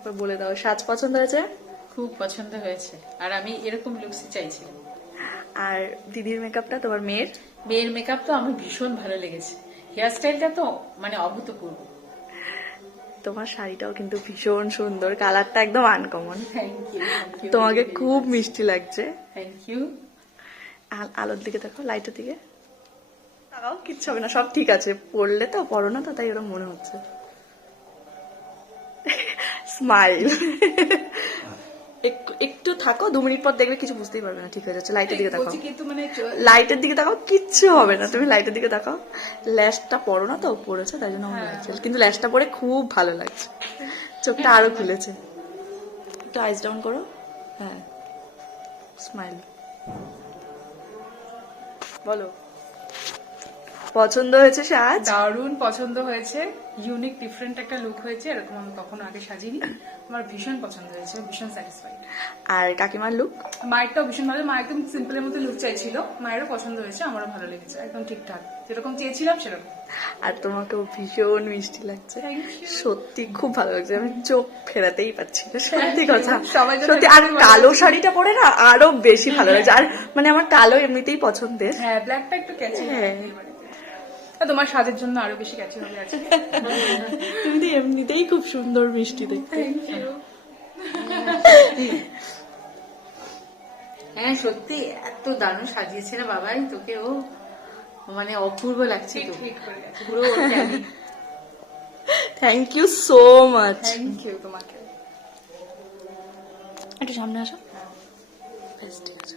একবার বলে দাও, সাজ পছন্দ হয়েছে? খুব পছন্দ হয়েছে, আর আমি এরকম লুকসই চাইছিলাম। আর দিদির মেকআপটা, তোমার মেয়ের? মেয়ের মেকআপ তো আমার ভীষণ ভালো লেগেছে, হেয়ার স্টাইলটা তো মানে অভূতপূর্ব। তোমার শাড়িটাও কিন্তু ভীষণ সুন্দর, কালারটা একদম আনকমন। Thank you. তোমাকে খুব মিষ্টি লাগছে। Thank you. আলোর দিকে দেখো, লাইটের দিকে তাকাও, কিচ্ছু হবে না, সব ঠিক আছে। পড়লে তো, পড়ো না তো, তাই ওরকম মনে হচ্ছে। স্মাইল। একটু একটু থাকো, 2 মিনিট পর দেখবে কিছু বুঝতেই পারবে না, ঠিক হয়ে যাচ্ছে। লাইটের দিকে তাকাও, বলছি কিন্তু মানে লাইটের দিকে তাকাও, কিচ্ছু হবে না, তুমি লাইটের দিকে তাকাও। ল্যাশটা পরো না তো, পড়েছে তাই জন্য আমার লাগছে, কিন্তু ল্যাশটা পরে খুব ভালো লাগছে, চোখটা আরো খুলেছে। একটু আইস ডাউন করো, হ্যাঁ, স্মাইল। বলো, পছন্দ হয়েছে সাজ? দারুণ পছন্দ হয়েছে, ইউনিক ডিফারেন্ট একটা লুক হয়েছে, এরকম আমি কখনো আগে সাজিনি। আমার ভীষণ পছন্দ হয়েছে, ভীষণ স্যাটিসফাইড। আর কাকিমার লুক? মায়েরটাও ভীষণ ভালো, মা একদম সিম্পলের মতো লুক চাইছিল, মায়েরও পছন্দ হয়েছে, আমারও ভালো লেগেছে, একদম ঠিকঠাক যেরকম চেয়েছিলাম সেরকম। আর তোমাকেও ভীষণ মিষ্টি লাগছে, Thank you. সত্যি খুব ভালো লাগছে, আমি চোখ ফেরাতেই পাচ্ছি না, সত্যি কথা। সবাই যেন সত্যি, আর কালো শাড়িটা পরে না আরো বেশি ভালো লাগছে। আর মানে আমার কালো এমনিতেই পছন্দের। হ্যাঁ, ব্ল্যাকটা একটু ক্যাচি। হ্যাঁ। তোমার সাজের জন্য আরো বেশি ক্যাচি হবে আছে। তুমি তো এমনিতেই খুব সুন্দর মিষ্টি দেখতে। হ্যাঁ সত্যি, এত দারুণ সাজিয়েছে না বাবাই তোকে, ও মানে অপূর্ব লাগছে তো পুরো। Thank you so much. Thank you তোমাকে। একটু সামনে আসো, বেশ ঠিক আছে।